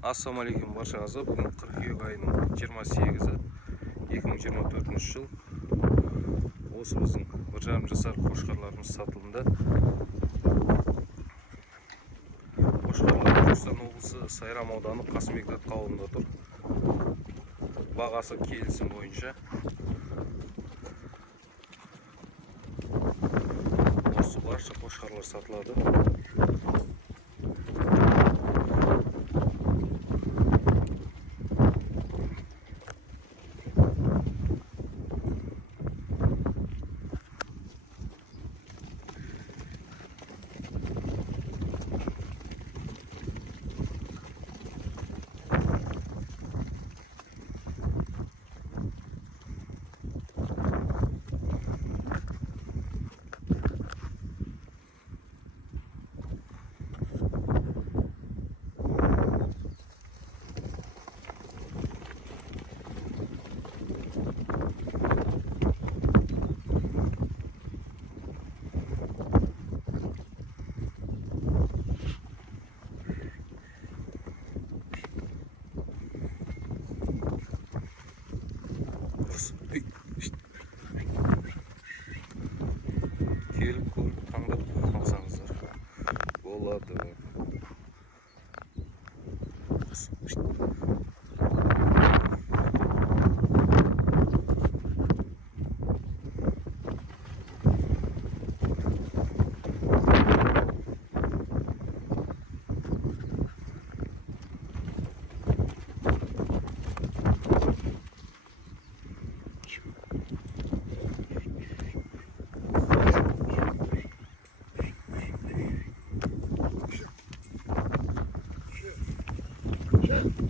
Ассалаумағалейкум баршаңызға. Бүгін қыркүйек айының 28-і 2024 жыл. Осы біздің 1,5 жасар қошқарларымыз сатылымда. Қошқарлар Түркістан облысы Сайрам ауданы Қасымбекзат ауылында тұр. Бағасы келісім бойынша. Осы барша қошқарлар сатылады. Келіп көріп таңдап алсаңыздар болады. Yeah.